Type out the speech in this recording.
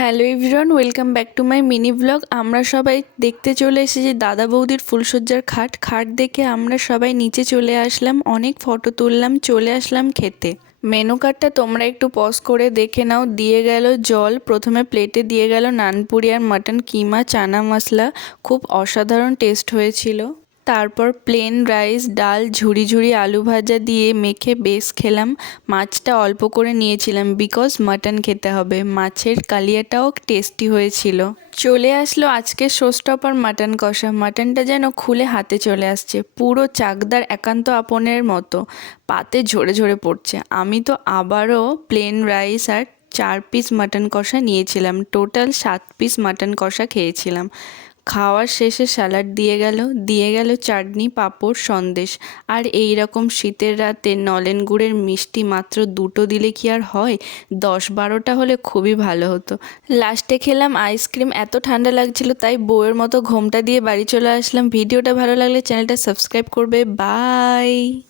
Hello everyone, welcome back to my mini blog. আমরা সবাই দেখতে চলে এসেছি দাদা বৌদির ফুলসজ্জার খাট দেখে আমরা সবাই নিচে চলে আসলাম, অনেক ফটো তুললাম, চলে আসলাম খেতে। মেনু কার্ডটা তোমরা একটু পজ করে দেখে নাও। দিয়ে গেল জল, প্রথমে প্লেটে দিয়ে গেল নানপুরি আর মাটন কিমা চানা মশলা, খুব অসাধারণ টেস্ট হয়েছিল। তারপর প্লেন রাইস, ডাল, ঝুরি ঝুরি আলু ভাজা দিয়ে মেখে বেশ খেলাম। মাছটা অল্প করে নিয়েছিলাম বিকজ মাটন খেতে হবে। মাছের কালিয়াটাও টেস্টি হয়েছিল। চলে আসলো আজকে শোস্টপার মাটন কষা। মাটনটা যেন খুলে হাতে চলে আসছে, পুরো চাকদার একান্ত আপনের মতো, পাতে ঝরে ঝরে পড়ছে। আমি তো আবারও প্লেন রাইস আর 4 পিস মাটন কষা নিয়েছিলাম, টোটাল 7 পিস মাটন কষা খেয়েছিলাম। খাওয়ার শেষে স্যালাড দিয়ে গেল চাটনি, পাঁপড়, সন্দেশ। আর এই রকম শীতের রাতে নলেন গুড়ের মিষ্টি মাত্র 2টো দিলে কি আর হয়, 10-12টা হলে খুবই ভালো হতো। লাস্টে খেলাম আইসক্রিম। এত ঠান্ডা লাগছিল তাই বউয়ের মতো ঘোমটা দিয়ে বাড়ি চলে আসলাম। ভিডিওটা ভালো লাগলে চ্যানেলটা সাবস্ক্রাইব করবে। বাই।